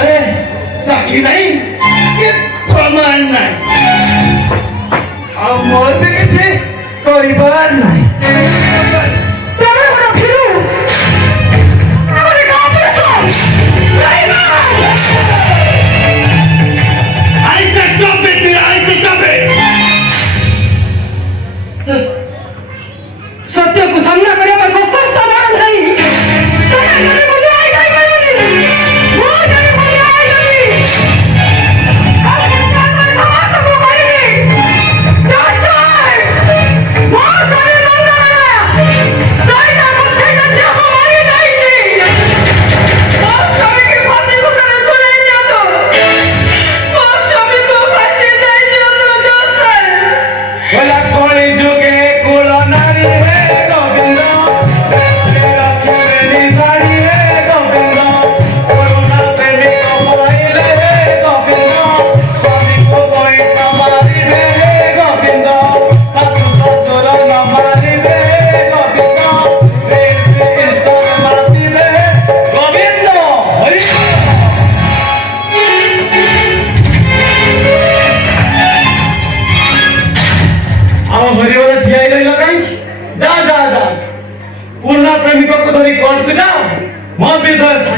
अरे साक्षी नहीं प्रमाण नहीं अब मोर पे किसी कोई बार नहीं सत्य को सामना करे पर सस्ता मार नहीं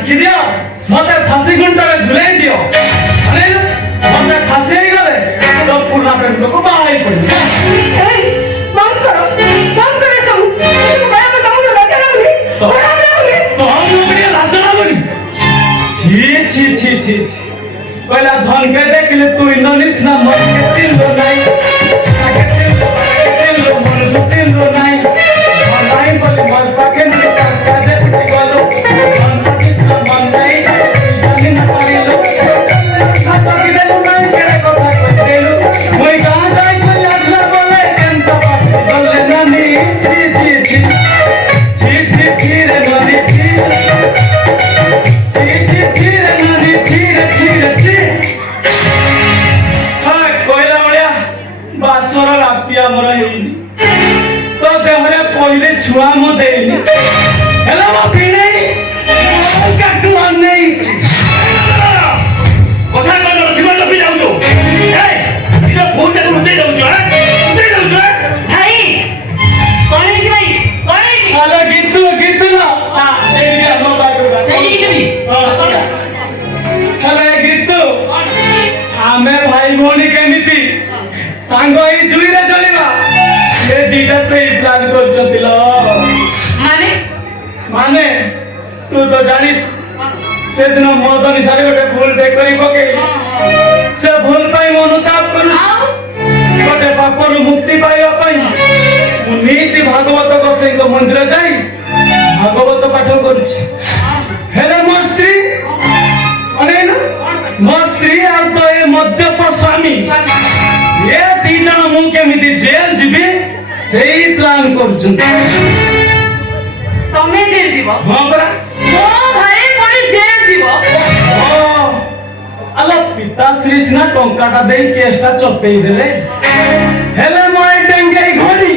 साक्षी दियो मत फांसी गुंडा में झुले दियो अरे मत फांसी ही गले तो पूर्ण प्रेम को बाहर पड़ी बंद करो सब मैं बताऊं ना राजा लगनी तो हम लोग ये राजा लगनी छी पहला धन के देख ले तू इंडोनेश ना मर के चिल्लो नहीं आगे चिल्लो मन चिल्लो नहीं ऑनलाइन बोले मर पाके नहीं का दे पिटी गलो तो देहरे पहले छुआ मो देनी हेलो मो पीने काटू आने कथा कल जीवन लपी जाऊ जो ए इधर फोन दे तू दे जाऊ जो भाई कौन है कि भाई कौन है कि अरे गीतू ना हां ए हम बात सही की भी अरे गीतू आमे भाई भोनी केमिति सांग ई जुई रे चलिबा ये दीदा से प्लान कर चतिलो माने तू तो जानी से दिन मदन सारे गोटे भूल देख करी पके से भूल पाई मनोताप करू गोटे पापरु मुक्ति पाइबा पाई नीति भागवत को सिंह मंदिर जाई हेले मो स्त्री अनेन मो स्त्री आ तो ए मद्यप स्वामी ये दी जन मु केमिति जेल जीबी सेही प्लान करछुं तमे जेल जीव हां परा मो भाई कोनी जेल जीव ओ आलो पिता श्री सिना टंकाटा देई केसटा चपेई देले हेले मो ए डेंगे घोड़ी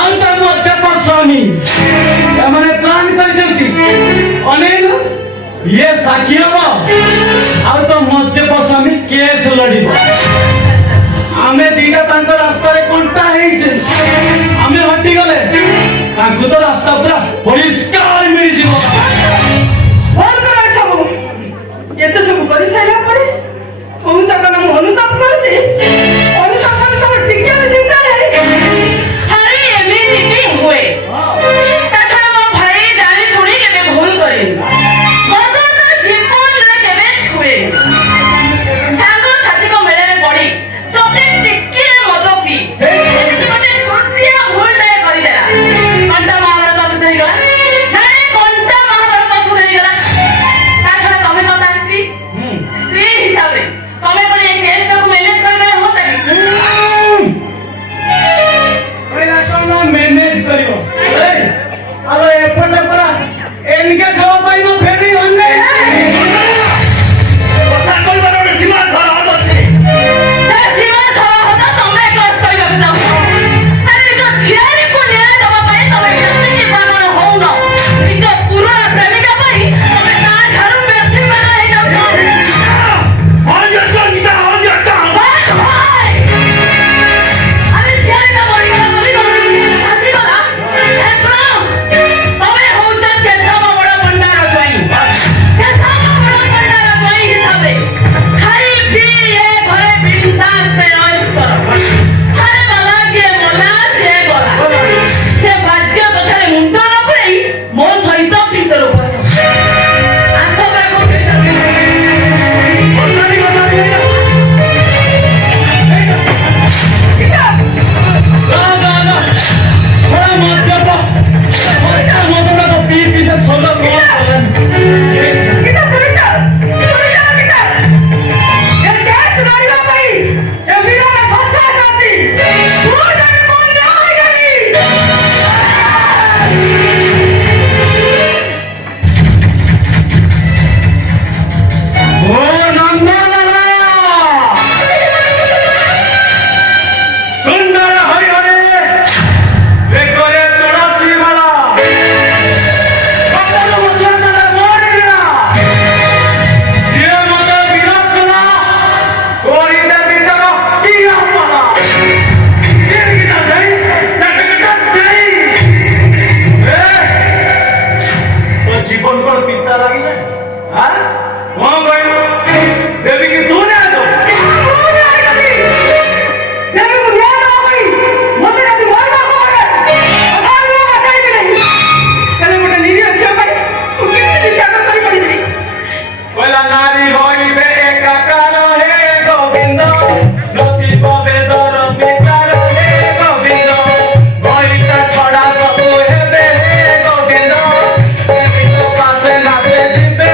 आंता मद्यप स्वामी एमाने प्लान करछंती अनिल ये साखी हबो आ तो मद्यप स्वामी केस लड़िबो आमे दीटा तांको रास्ता रे कोंटा हेइछे आमे हटी गले तांको तो रास्ता पूरा परिष्कार मिली जीवो फोन कर सब एते सब करि साइला परे कोन जगह हम अनुताप करछि अनुताप कर सब टिकिया में चिंता रे अरे एमिति नहीं हुए ताछड़ा मो भाई जानी सुनी के भूल करे मदन जीवन रे केबे छुए सागो साथी को मेले रे पड़ी सोते टिकिया मद पी एमिति मते छोटिया भूल दे करि देला कंटा महाभारत सुधरी गला नाही कंटा महाभारत सुधरी गला ताछड़ा तमे तो स्त्री स्त्री हिसाब रे तमे पण एक केस को मैनेज कर देला होता कि पहिला कोन मैनेज करिवो ए आलो एपटे परा एनके खावा पाइबो फेरी होने କଥା କହିବାର ସୀମା ଧରା ଅଛି से सीमा थोड़ा होता तमे क्लास कर के जाओ अरे तो छियारी को न्याय दबा पाए तमे कितने की पागल हो न इको पूरा प्रेमिका पाई तमे ता घर में अच्छी बना है जाओ ଅନ୍ୟ ସଙ୍ଗୀତ ଅନ୍ୟ କାମ बस भाई अरे छियारी ना बोली गला हंसी गला तमे हो जा के सब बड़ा भंडार जोई के सब बड़ा भंडार जोई हिसाबे खाई पी ये घरे बिंदास से रहिस कर अरे बाबा के मोला से गला से बाज्य कथारे मुंड न पई मो सहित भीतर बस आसो बागो ବସାରି ବସାରି ना ना ना थोड़ा मद्यप थोड़ा मद्यप तो पी पी से सोलो कोन किता सुनिता किता ये क्या सुनाइला पई ये वीरा फसा जाती तू जाने कौन ना गई ओ नंदलाला सुंदर हरि हरे बेकरे तुलसी वाला कपड़ मुसलमान मोड़ गया जे मत विरोध कला कोरी दे भीतर किया पड़ा ये किना नहीं टकटक नहीं तो जीवन को पिता लागिले हां कौन गइल देवी की तू ने आजो देवी को न्याय ना पई मते जदी मरना को पड़े अधार में बचाई भी नहीं कले मोटे नीरी अच्छे पई तू कितनी क्या करी पड़ी नहीं पहिला नारी होइबे एकाकार हे गोविंद नदी पवेदर विचार हे गोविंद गईता छड़ा सब हेबे हे गोविंद देवी तो पासे नाचे जिबे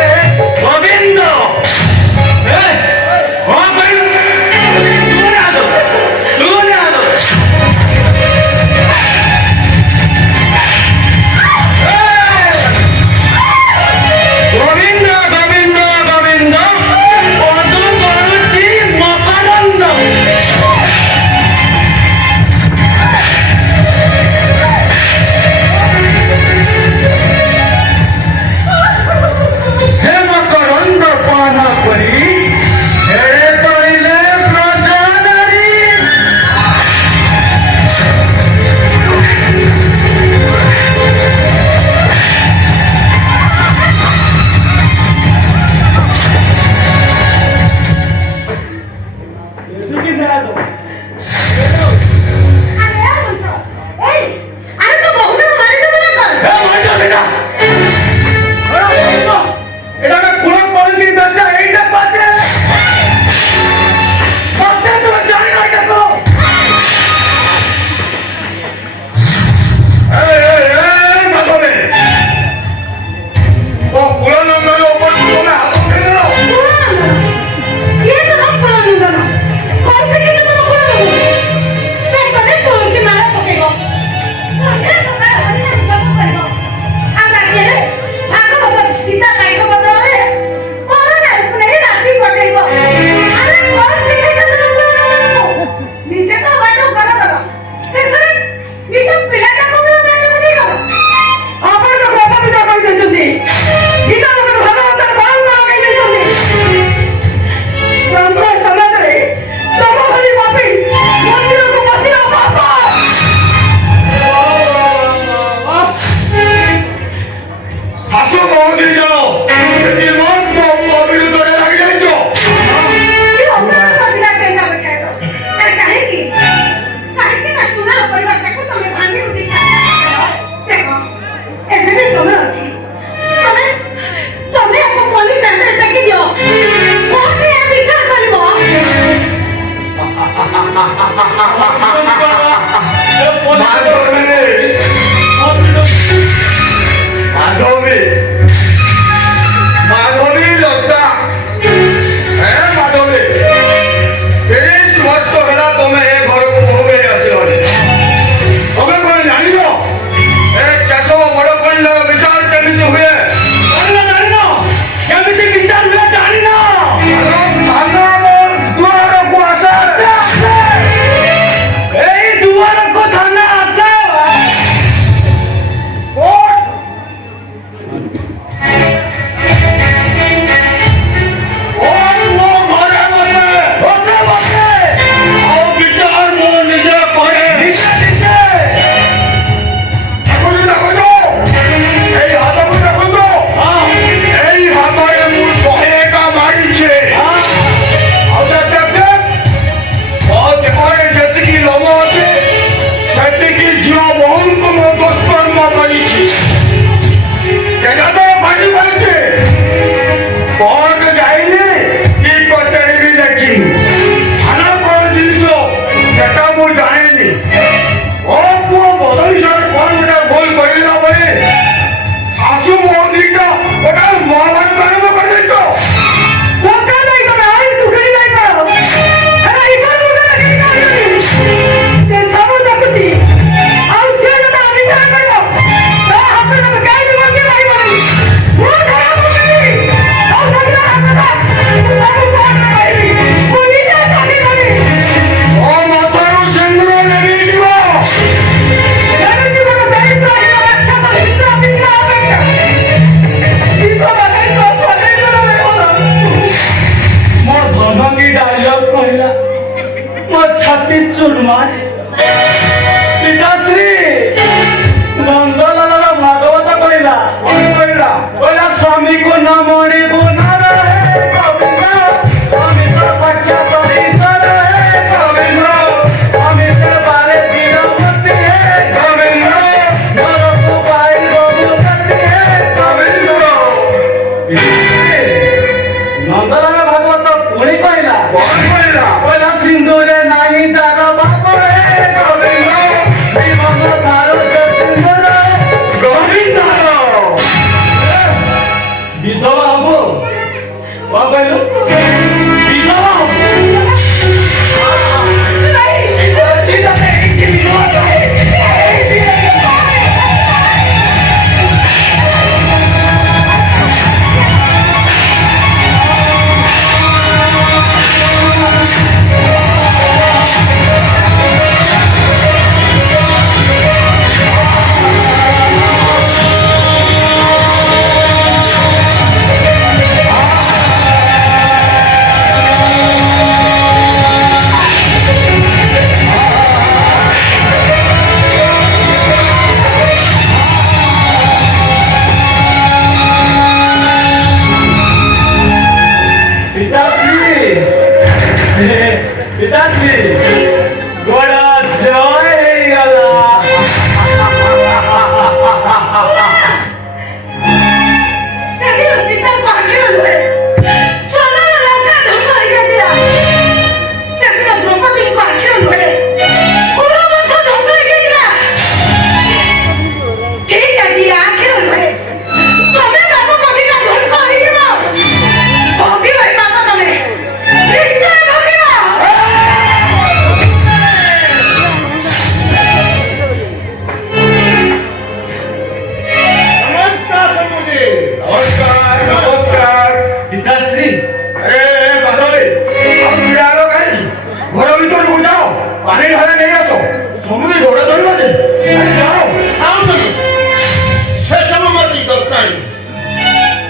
এটা তো পানি বলছে কোর্ট যাইনি কি কচেরি বি দেখিনি থানা কোন জিনিস সেটা মু জানিনি ও পুଅ বদলিসার কোন গোটা ভুল করিলা বলে শাশু মৌলিকা ওটা মহাভারত আরম্ভ করে দিচ্ছ ধোকা নাই করে আই টুকরি নাই পারো আরে ইসার মুখে লাগি না সে সব দেখুছি আর সে কথা আমি জানা করব তা হাতে না গাই দিব কি নাই বলি মু ধরা মুখে আর ধরা হাতে সব কোন নাই মুনি যা সাথে যাবে ও মাথারু সিন্দুর নেবি দিব জানি দিব যাই তো আচ্ছা তো হিন্দু আমি না হবে ইতো লাগাই তো সাথে যাবে বলো ମୋ ଧନଙ୍ଗୀ ଡାଇଲଗ କହିଲା ମୋ ଛାତି ଚୁରମାରେ ପିତାଶ୍ରୀ ନନ୍ଦଲାଲର ଭାଗବତ କହିଲା কোন কইলা କହିଲା ସ୍ୱାମୀକୁ ନ ମଣିବୁ ନାରେ ଗୋବିନ୍ଦ ଅମିତ ସାକ୍ଷାତ ଈଶ୍ୱର ଗୋବିନ୍ଦ ଅମିତ ବାରେ ଦୀନମତି ହେ ଗୋବିନ୍ଦ ଘରକୁ ପାଇବ ମୁକ୍ତି ହେ ଗୋବିନ୍ଦ ନନ୍ଦଲାଲ ଭାଗବତ ପୁଣି କହିଲା কোন কইলা କହିଲା ସିନ୍ଦୁରେ ନାହିଁ ଯାର ବାପ ହେ ଗୋବିନ୍ଦ ଜୀବନ ତାର ସେ ସିନ୍ଦୁର গোবিন্দ ବିଧବା ହବ କଣ କହିଲୁ ବିଧବା ହବ ପିତାଶ୍ରୀ ପିତାଶ୍ରୀ ଗୋଡ଼ ଜୟ ହେଇଗଲା ସେଦିନ ସୀତାଙ୍କୁ ଆଖିରୁ ଲୁହେ ସ୍ୱର୍ଣ୍ଣର ଲଙ୍କା ଧ୍ୱଂସ ହେଇଯାଇଥିଲା ସେଦିନ ଦ୍ରୌପଦୀଙ୍କୁ ଆଖିରୁ ଲୁହେ କୁରୁବଂଶ ଧ୍ୱଂସ ହେଇଯାଇଥିଲା ଠିକ୍ ଆଜି ଆଖିରୁ ଲୁହେ ତମେ ବାପ ମନ୍ଦିର ଧ୍ୱଂସ ହେଇଯିବ ଭୋଗିବ ଏ ପାପ ତମେ ନିଶ୍ଚୟ ଭୋଗିବ নমস্কার সমুদি নমস্কার নমস্কার পিতাশ্ରୀ আরে বাদলে আপনি আলো কাই ঘর ভিতরକୁ যাও পানি ঢালে নেই আসো সমুদি ঘোড়া ধরিবা যে আরে যাও থামুন সেসব মতি দরকার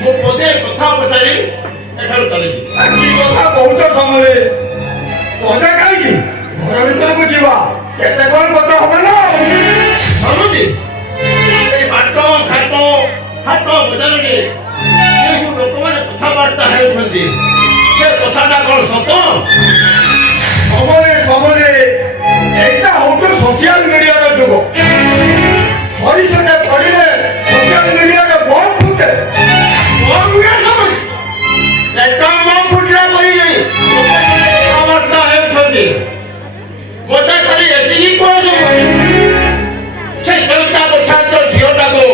ମୁଁ ପଦେ କଥା ପଚାରି ଏଠାରୁ ଚାଲିଯିବି আর কি কথা কହୁଛ সমুদি তোমরা কাইকি ঘর ভিতরକୁ ଯିବା କେତେ କଣ କଥା হবে না ସମୁଦି এই ବାଟ ଘାଟ ହାଟ ବଜାରରେ ଯେଉଁ ଲୋକମାନେ କଥାବାର୍ତ୍ତା ହେଉଛନ୍ତି ସେ କଥାଟା କ'ଣ ସତ ସମୟରେ ସମୟରେ এইটা হচ্ছে সোশ্যাল মিডিয়ার যুগ সরিষাটা পড়িলে সোশ্যাল মিডিয়াটা বম ফুটে କ'ଣ ବୁଢ଼ା ସମୁଦି ଏଟା ମୋ ବୁଢ଼ା କହିଲେ ଲୋକମାନେ କଥାବାର୍ତ୍ତା ହେଉଛନ୍ତି ମୋତେ ଖାଲି ଏତିକି କହୁଛନ୍ତି ସେ ଦେଉତା କଥା ତ ଝିଅଟାକୁ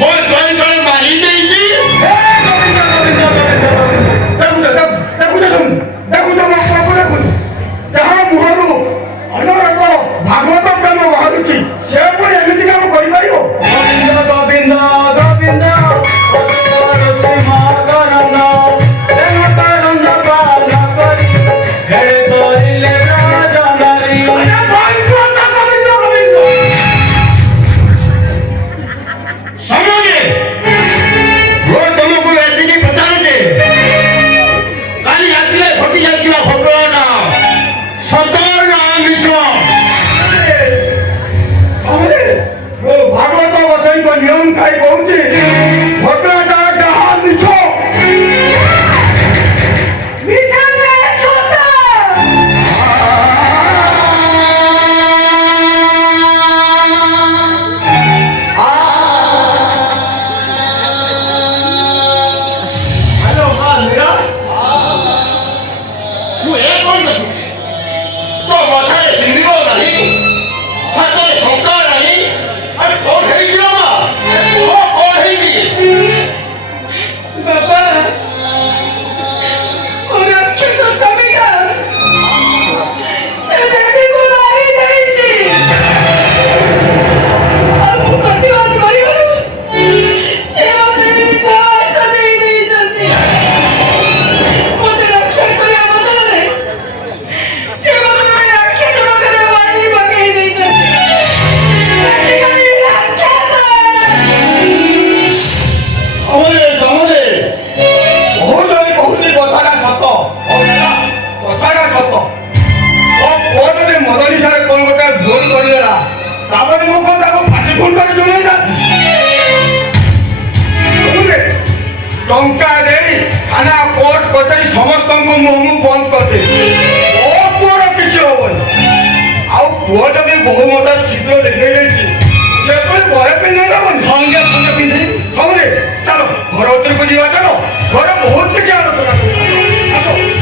ମୋ ଜଣେ ଜଣେ ମାରି ଦେଇଛି ଯାହା ମୁହଁରୁ ଅନରକ ଭାଗବତ ପ୍ରେମ ବାହାରୁଛି ସେ ପୁଣି ଏମିତି କାମ କରିପାରିବ ଗୋବିନ୍ଦ ଗୋବିନ୍ଦ ଗୋବିନ୍ଦ ଋଷି ମକରନ୍ଦ ପ୍ରେମ କରନ୍ଦ ପାନ କରି ହେଳେ ଧରିଲେ ବ୍ରଜନାରୀ ସମୟରେ ମୁଁ ତମକୁ ଏତିକି ପଚାରୁଛି କାଲି ରାତିରେ ଘଟି ଯାଇଥିବା ଘଟଣା ସତ ନା ମିଛ ଭାଗବତ ବସେଇଙ୍କ ନିୟମ ଖାଇ କହୁଛି ଘଟଣାଟା ଯାହା ମିଛ ମିଛ ନୁହେଁ ସତ ଟଙ୍କା ଦେଇ ଥାନା କୋର୍ଟ କଚେରୀ ସମସ୍ତଙ୍କୁ ମୁହଁ ବନ୍ଦ କରିଦେବି। ଓ ପୁଅର କିଛି ହବନି। ଆଉ ପୁଅ ଯଦି ବୋହୁ ମତେ ଶୀଘ୍ର ଦେଖେଇ ଦେଇଛି ସେ ପୁଣି ପରେ ପିନ୍ଧେଇ ଦେବନି। ସଙ୍ଗେ ସଙ୍ଗେ ପିନ୍ଧି ସବୁରେ ଚାଲ ଘର ଭିତରକୁ ଯିବା। ଚାଲ ଘରେ ବହୁତ କିଛି ଆଲୋଚନା କରିବା। ଆସ।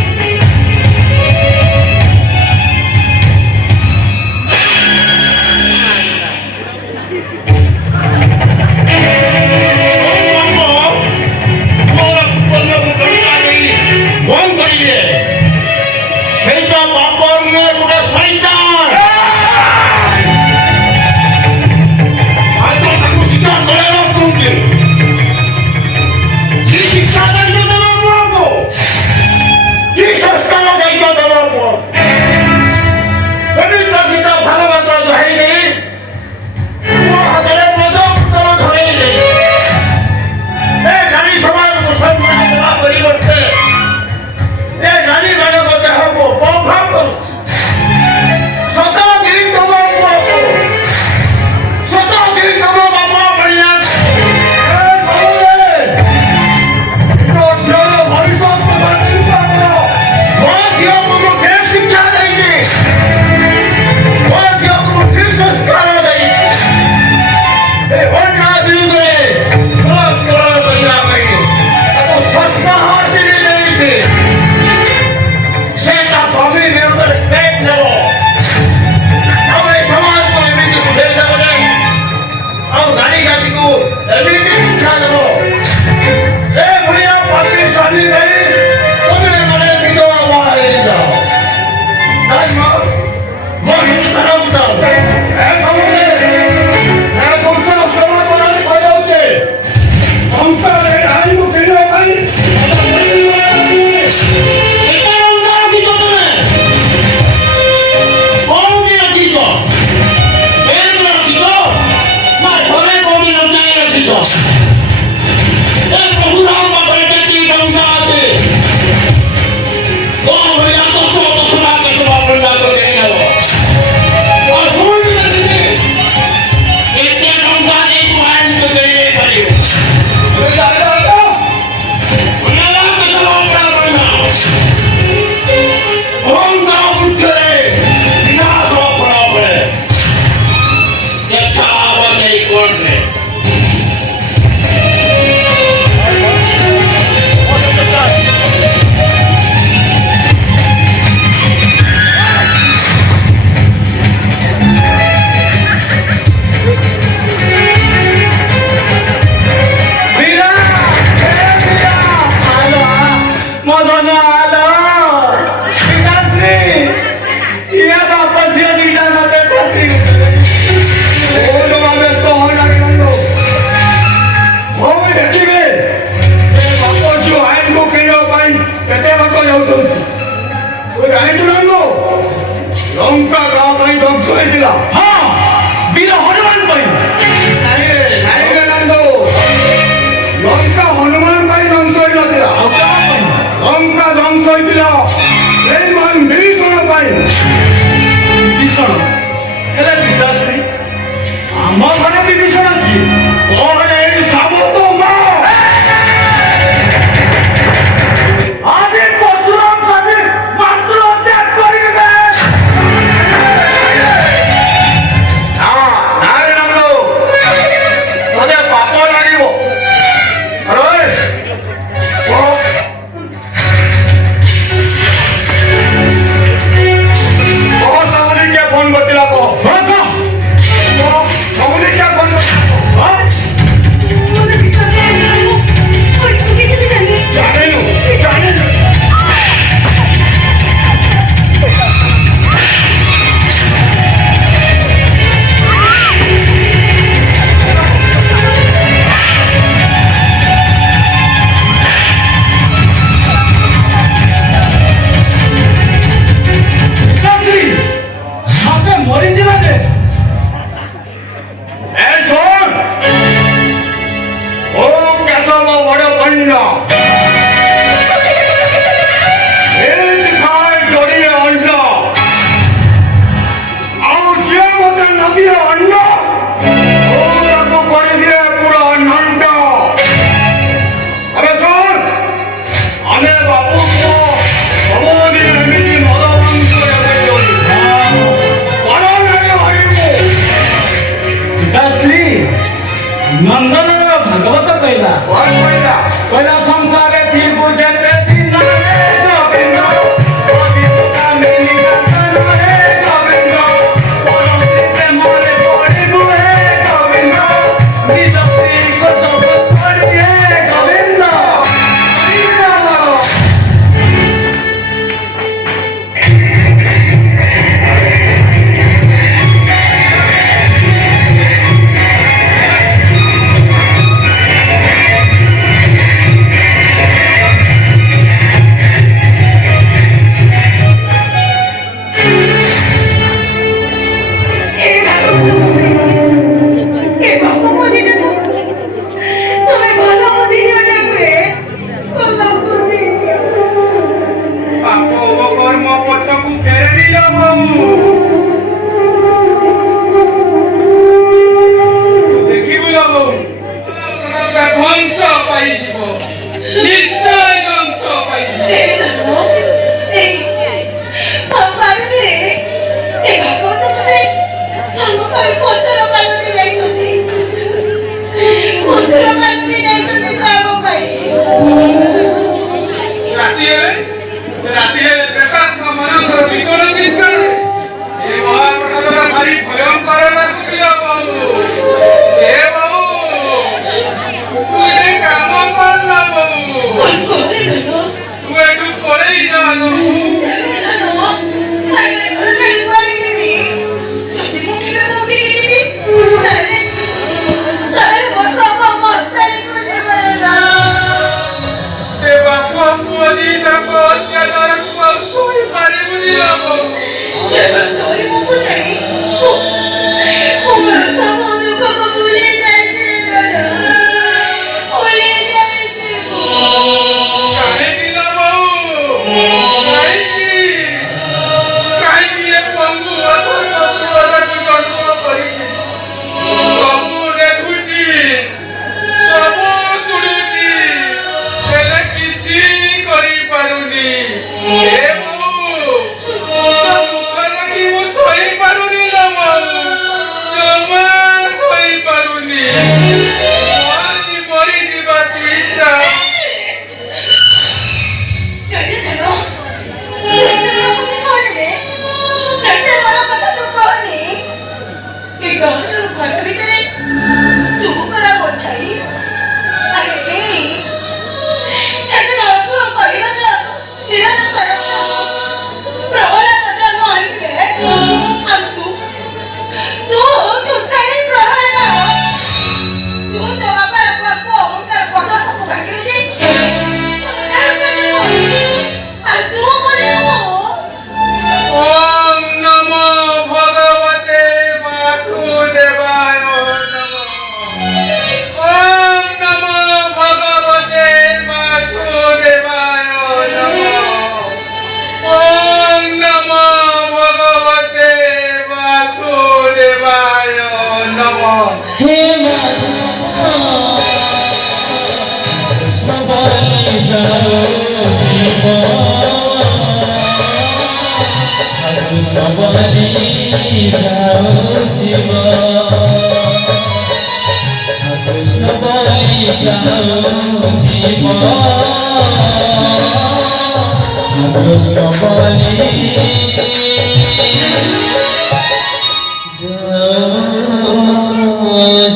ना कौन बोला कहला संसारे फिर बुझे पे दिन रे गोविंद गोविंद का मिली गाना रे गोविंद पड़ोसी से मोरे पड़ी बुहे गोविंद निज स्त्री को तो छोड़ दिए गोविंद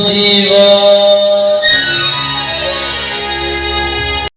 जी